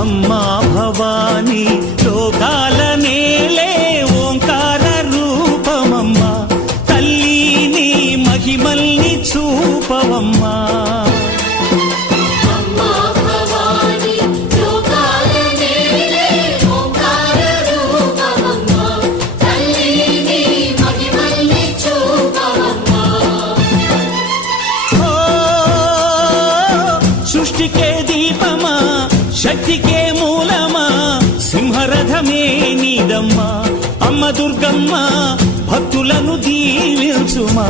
అమ్మా భవానీ లోకాల నేలే ఓంకార రూపమమ్మా తల్లి నీ మహిమల్ని చూపవమ్మా సృష్టికే దీపమా శక్తికే మూలమా సింహరథమే నీదమ్మా అమ్మ దుర్గమ్మ భక్తులను దీవించుమా